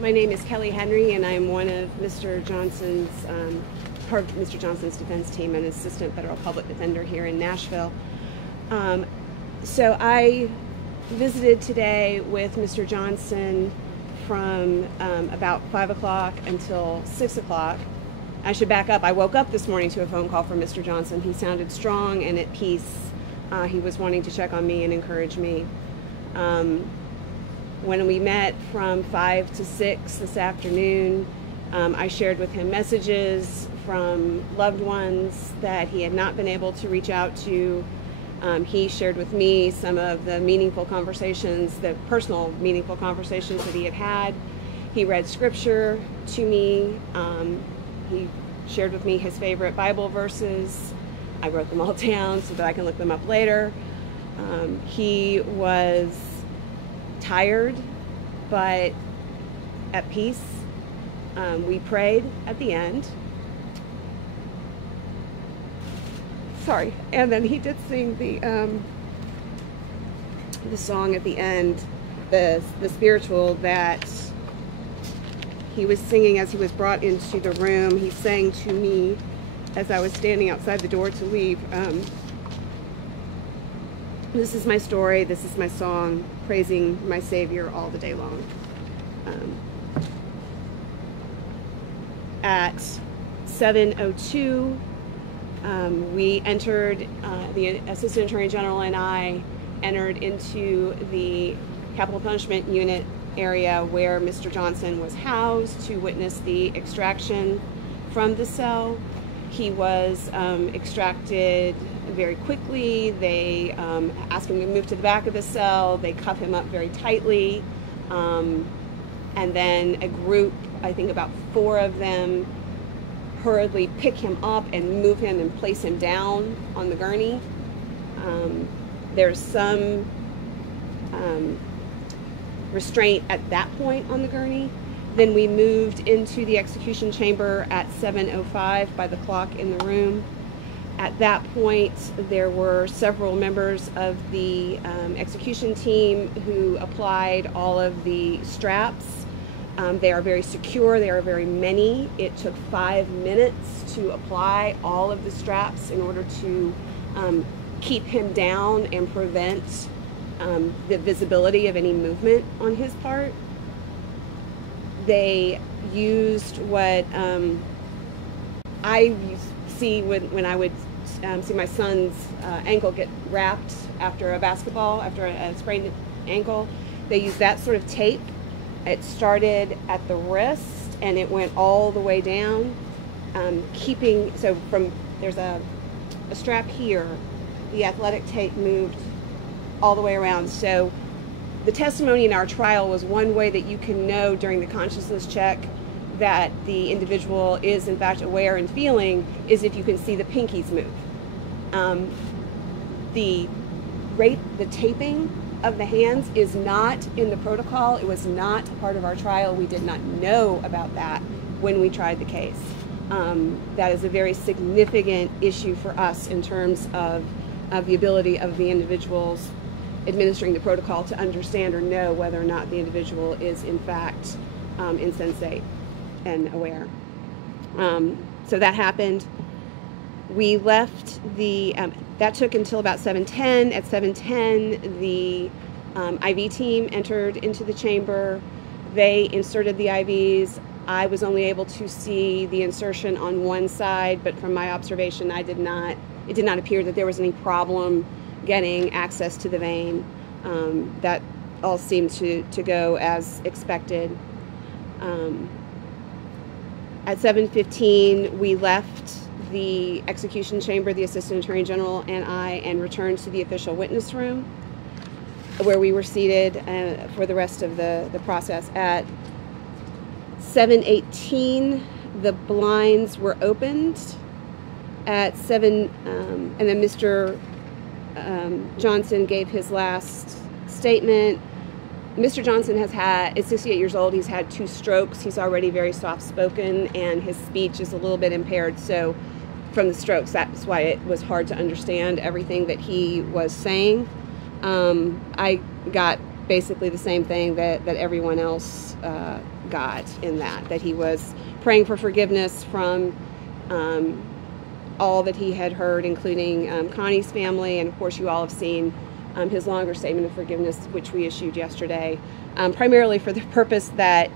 My name is Kelley Henry, and I'm one of Mr. Johnson's, part of Mr. Johnson's defense team and assistant federal public defender here in Nashville. So I visited today with Mr. Johnson from about 5 o'clock until 6 o'clock. I should back up. I woke up this morning to a phone call from Mr. Johnson. He sounded strong and at peace. He was wanting to check on me and encourage me. When we met from 5 to 6 this afternoon, I shared with him messages from loved ones that he had not been able to reach out to. He shared with me some of the meaningful conversations, the personal meaningful conversations that he had had. He read scripture to me. He shared with me his favorite Bible verses. I wrote them all down so that I can look them up later. He was tired, but at peace. We prayed at the end. Sorry, and then he did sing the song at the end, the spiritual that he was singing as he was brought into the room. He sang to me as I was standing outside the door to leave. This is my story, this is my song, praising my Savior all the day long. At 7:02, we entered, the Assistant Attorney General and I entered into the Capital Punishment Unit area where Mr. Johnson was housed to witness the extraction from the cell. He was extracted very quickly. They asked him to move to the back of the cell. They cuff him up very tightly. And then a group, I think about 4 of them, hurriedly pick him up and move him and place him down on the gurney. There's some restraint at that point on the gurney. Then we moved into the execution chamber at 7:05 by the clock in the room. At that point, there were several members of the execution team who applied all of the straps. They are very secure. There are very many. It took 5 minutes to apply all of the straps in order to keep him down and prevent the visibility of any movement on his part. They used what I see when I would see my son's ankle get wrapped after a basketball, after a sprained ankle. They used that sort of tape. It started at the wrist and it went all the way down, so there's a strap here, the athletic tape moved all the way around. So the testimony in our trial was one way that you can know during the consciousness check that the individual is in fact aware and feeling is if you can see the pinkies move. The taping of the hands is not in the protocol. It was not part of our trial. We did not know about that when we tried the case. That is a very significant issue for us in terms of the ability of the individuals administering the protocol to understand or know whether or not the individual is in fact insensate and aware. So that happened. We left that took until about 7:10. At 7:10, the IV team entered into the chamber. They inserted the IVs. I was only able to see the insertion on one side, but from my observation, it did not appear that there was any problem getting access to the vein. That all seemed to go as expected. At 7:15, we left the execution chamber, the Assistant Attorney General and I, and returned to the official witness room where we were seated for the rest of the process. At 7:18, the blinds were opened. At 7, and then Mr. Johnson gave his last statement. Mr. Johnson is 68 years old. He's had 2 strokes. He's already very soft-spoken, and his speech is a little bit impaired. So from the strokes, that's why it was hard to understand everything that he was saying. I got basically the same thing that everyone else got in that he was praying for forgiveness from all that he had heard, including Connie's family, and of course you all have seen his longer statement of forgiveness, which we issued yesterday, primarily for the purpose that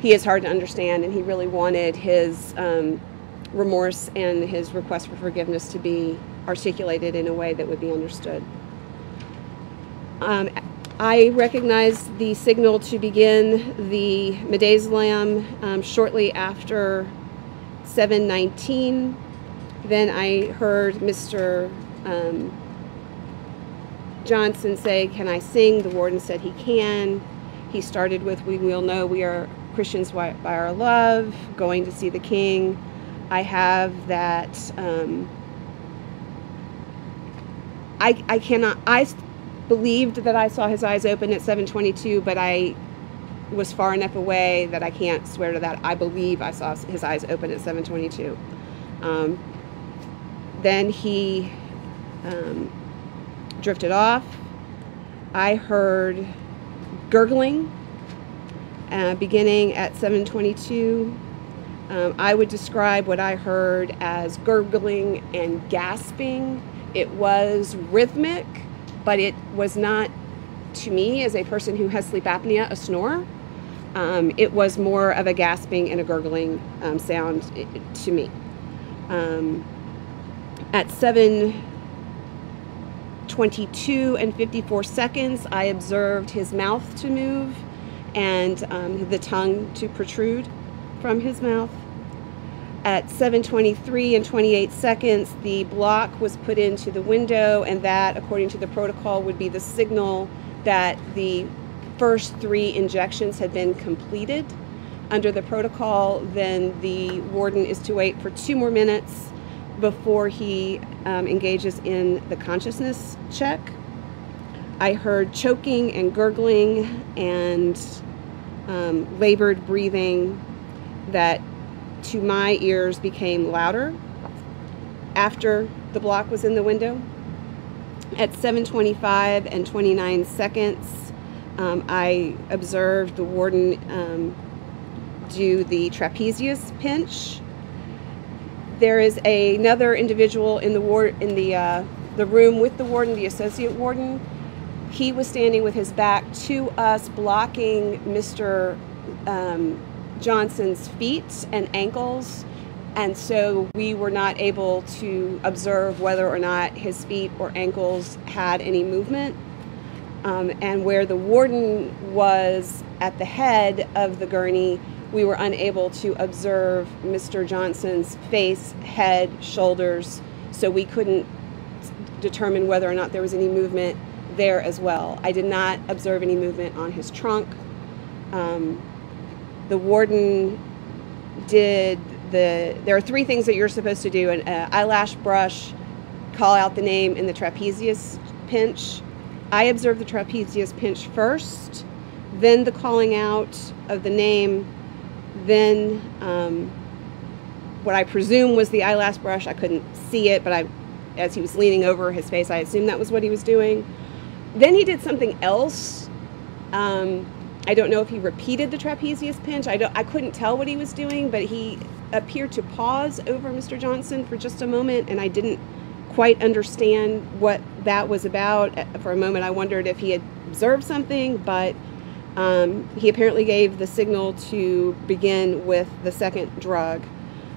he is hard to understand, and he really wanted his remorse and his request for forgiveness to be articulated in a way that would be understood. I recognized the signal to begin the Midazolam shortly after 7:19. Then I heard Mr. Johnson say, "Can I sing?" The warden said he can. He started with, "We will know we are Christians by our love, going to see the King." I have that, I believed that I saw his eyes open at 7:22, but I was far enough away that I can't swear to that. I believe I saw his eyes open at 7:22. Then he drifted off. I heard gurgling beginning at 7:22. I would describe what I heard as gurgling and gasping. It was rhythmic, but it was not, to me, as a person who has sleep apnea, a snore. It was more of a gasping and a gurgling sound to me. At 7:22 and 54 seconds, I observed his mouth to move and the tongue to protrude from his mouth. At 7:23 and 28 seconds, the block was put into the window, and that, according to the protocol, would be the signal that the first 3 injections had been completed. Under the protocol, then the warden is to wait for 2 more minutes before he engages in the consciousness check. I heard choking and gurgling and labored breathing that to my ears became louder after the block was in the window. At 7:25 and 29 seconds, I observed the warden do the trapezius pinch. There is another individual in the room with the warden, the associate warden. He was standing with his back to us, blocking Mr. Johnson's feet and ankles, and so we were not able to observe whether or not his feet or ankles had any movement. And where the warden was at the head of the gurney, we were unable to observe Mr. Johnson's face, head, shoulders, so we couldn't determine whether or not there was any movement there as well. I did not observe any movement on his trunk. The warden did there are 3 things that you're supposed to do: an eyelash brush, call out the name, and the trapezius pinch. I observed the trapezius pinch first, then the calling out of the name, then what I presume was the eyelash brush. I couldn't see it, but as he was leaning over his face, I assumed that was what he was doing. Then he did something else. I don't know if he repeated the trapezius pinch. I couldn't tell what he was doing, but he appeared to pause over Mr. Johnson for just a moment, and I didn't quite understand what that was about. For a moment, I wondered if he had observed something, but he apparently gave the signal to begin with the second drug.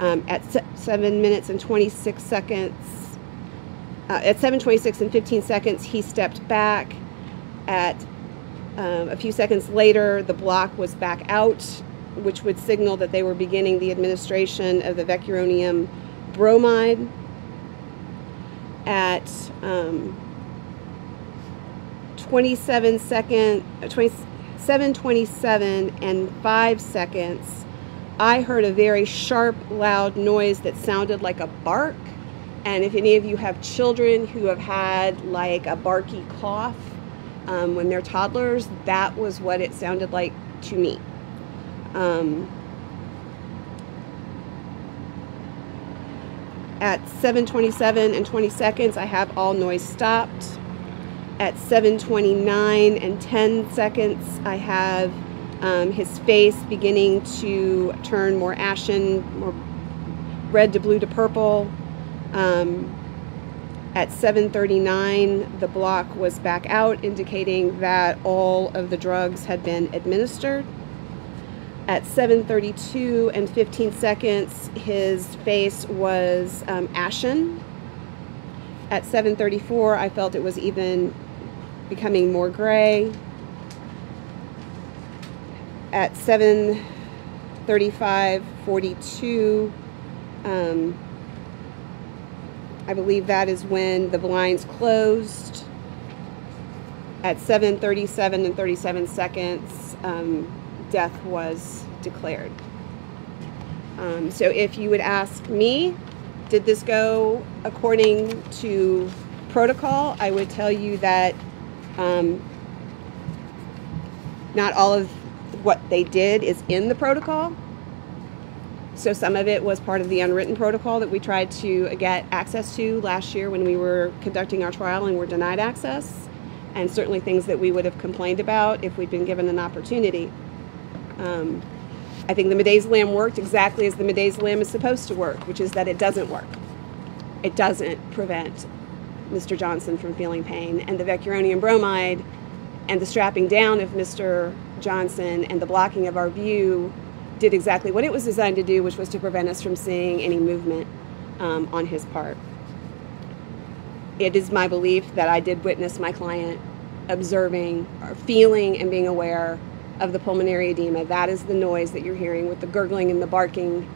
At 7 minutes and 26 seconds, at 7:26 and 15 seconds, he stepped back. At a few seconds later, the block was back out, which would signal that they were beginning the administration of the vecuronium bromide. At 7:27 and 5 seconds, I heard a very sharp, loud noise that sounded like a bark. And if any of you have children who have had like a barky cough when they're toddlers, that was what it sounded like to me. At 7:27 and 20 seconds, I have all noise stopped. At 7:29 and 10 seconds, I have his face beginning to turn more ashen, more red to blue to purple. At 7:39, the block was back out, indicating that all of the drugs had been administered. At 7:32 and 15 seconds, his face was ashen. At 7:34, I felt it was even becoming more gray. At 7:35:42, I believe that is when the blinds closed. At 7:37 and 37 seconds, death was declared. So if you would ask me, did this go according to protocol, I would tell you that not all of what they did is in the protocol. So some of it was part of the unwritten protocol that we tried to get access to last year when we were conducting our trial and were denied access, and certainly things that we would have complained about if we'd been given an opportunity. I think the midazolam worked exactly as the midazolam is supposed to work, which is that it doesn't work. It doesn't prevent Mr. Johnson from feeling pain, and the vecuronium bromide and the strapping down of Mr. Johnson and the blocking of our view did exactly what it was designed to do, which was to prevent us from seeing any movement on his part. It is my belief that I did witness my client observing or feeling and being aware of the pulmonary edema. That is the noise that you're hearing with the gurgling and the barking,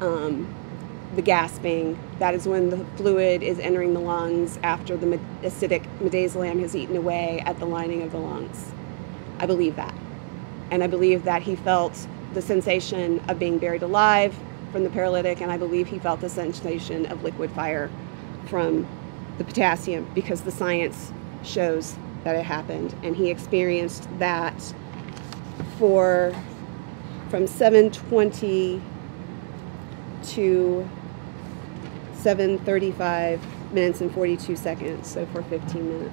the gasping. That is when the fluid is entering the lungs after the acidic midazolam has eaten away at the lining of the lungs. I believe that. And I believe that he felt the sensation of being buried alive from the paralytic, and I believe he felt the sensation of liquid fire from the potassium, because the science shows that it happened. And he experienced that from 7:20 to 7:35 minutes and 42 seconds, so for 15 minutes.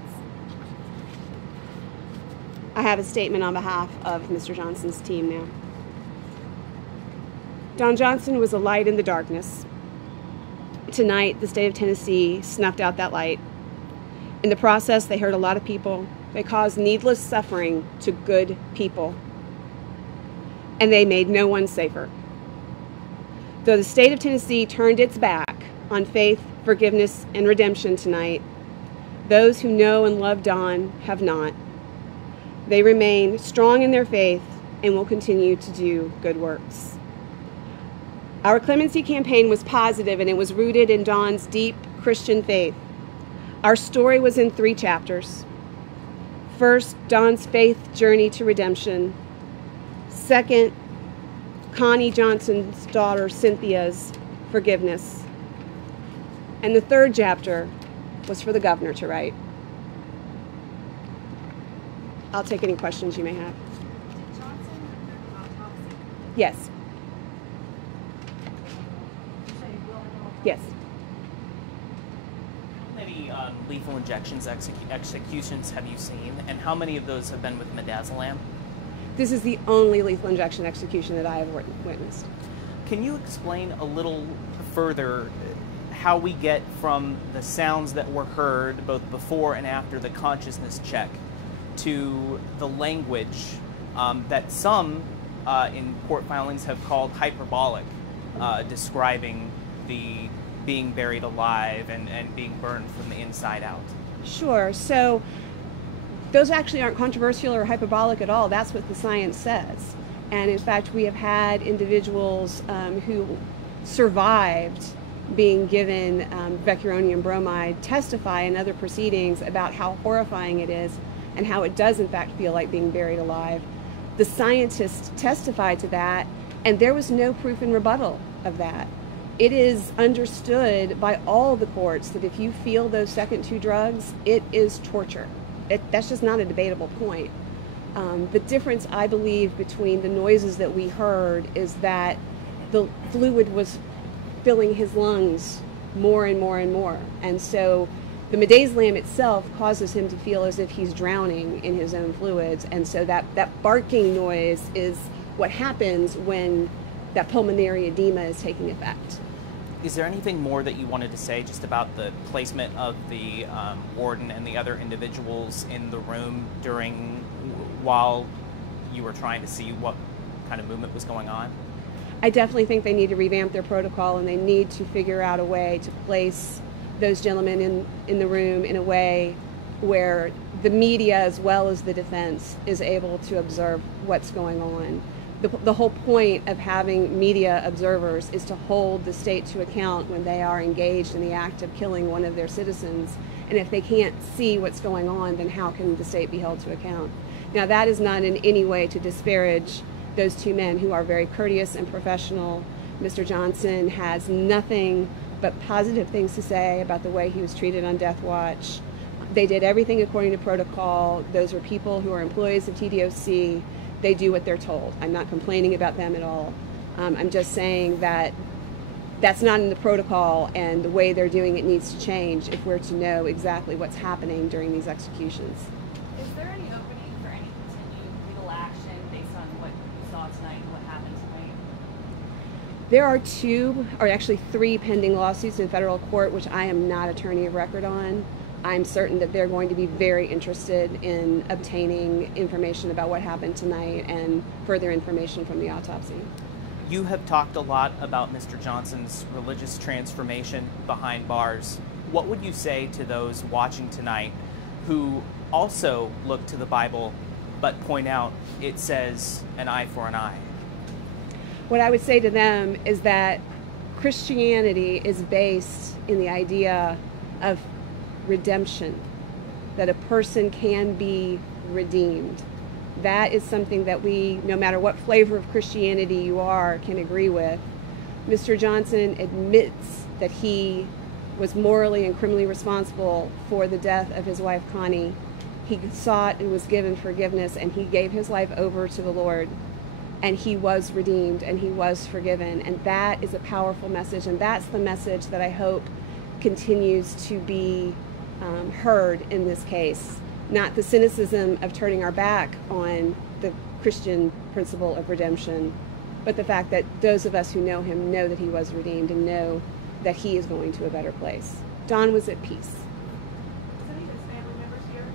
I have a statement on behalf of Mr. Johnson's team now. Don Johnson was a light in the darkness. Tonight, the state of Tennessee snuffed out that light. In the process, they hurt a lot of people. They caused needless suffering to good people. And they made no one safer. Though the state of Tennessee turned its back on faith, forgiveness, and redemption tonight, those who know and love Don have not. They remain strong in their faith and will continue to do good works. Our clemency campaign was positive, and it was rooted in Don's deep Christian faith. Our story was in 3 chapters. First, Don's faith journey to redemption. Second, Connie Johnson's daughter Cynthia's forgiveness. And the 3rd chapter was for the governor to write. I'll take any questions you may have. Did Johnson undergo an autopsy? Yes. You say will and will. Yes. How many lethal injections executions have you seen, and how many of those have been with midazolam? This is the only lethal injection execution that I have witnessed. Can you explain a little further how we get from the sounds that were heard both before and after the consciousness check to the language that some in court filings have called hyperbolic, describing the being buried alive and being burned from the inside out? Sure. So those actually aren't controversial or hyperbolic at all. That's what the science says. And in fact, we have had individuals who survived being given vecuronium bromide testify in other proceedings about how horrifying it is and how it does in fact feel like being buried alive. The scientists testified to that, and there was no proof in rebuttal of that. It is understood by all the courts that if you feel those second 2 drugs, it is torture. That's just not a debatable point. The difference, I believe, between the noises that we heard is that the fluid was filling his lungs more and more and more. And so the midazolam itself causes him to feel as if he's drowning in his own fluids, and so that barking noise is what happens when that pulmonary edema is taking effect. Is there anything more that you wanted to say just about the placement of the warden and the other individuals in the room while you were trying to see what kind of movement was going on? I definitely think they need to revamp their protocol, and they need to figure out a way to place those gentlemen in the room in a way where the media as well as the defense is able to observe what's going on. The whole point of having media observers is to hold the state to account when they are engaged in the act of killing one of their citizens. And if they can't see what's going on, then how can the state be held to account? Now, that is not in any way to disparage those two men who are very courteous and professional. Mr. Johnson has nothing but positive things to say about the way he was treated on death watch. They did everything according to protocol. Those are people who are employees of TDOC. They do what they're told. I'm not complaining about them at all. I'm just saying that that's not in the protocol, and the way they're doing it needs to change if we're to know exactly what's happening during these executions. Is there any opening for any continued legal action based on what you saw tonight and what happened tonight? There are two, or actually three, pending lawsuits in federal court, which I am not attorney of record on. I'm certain that they're going to be very interested in obtaining information about what happened tonight and further information from the autopsy. You have talked a lot about Mr. Johnson's religious transformation behind bars. What would you say to those watching tonight who also look to the Bible but point out it says an eye for an eye? What I would say to them is that Christianity is based in the idea of redemption, that a person can be redeemed. That is something that we, no matter what flavor of Christianity you are, can agree with. Mr. Johnson admits that he was morally and criminally responsible for the death of his wife, Connie. He sought and was given forgiveness, and he gave his life over to the Lord. And he was redeemed, and he was forgiven. And that is a powerful message, and that's the message that I hope continues to be heard in this case. Not the cynicism of turning our back on the Christian principle of redemption, but the fact that those of us who know him know that he was redeemed and know that he is going to a better place. Don was at peace. Is any of his family members here?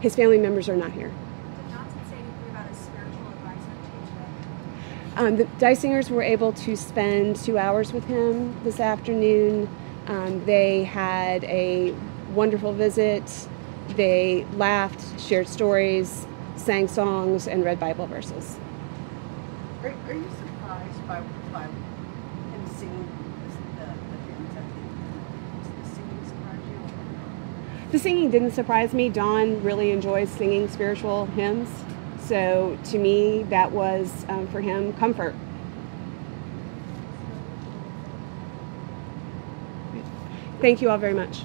His family members are not here. Did Johnson say anything about his spiritual advisor today? The Dysingers were able to spend 2 hours with him this afternoon. They had a wonderful visit. They laughed, shared stories, sang songs, and read Bible verses. Are you surprised by him singing the hymns? Did the singing surprise you? The singing didn't surprise me. Don really enjoys singing spiritual hymns. So to me, that was, for him, comfort. Thank you all very much.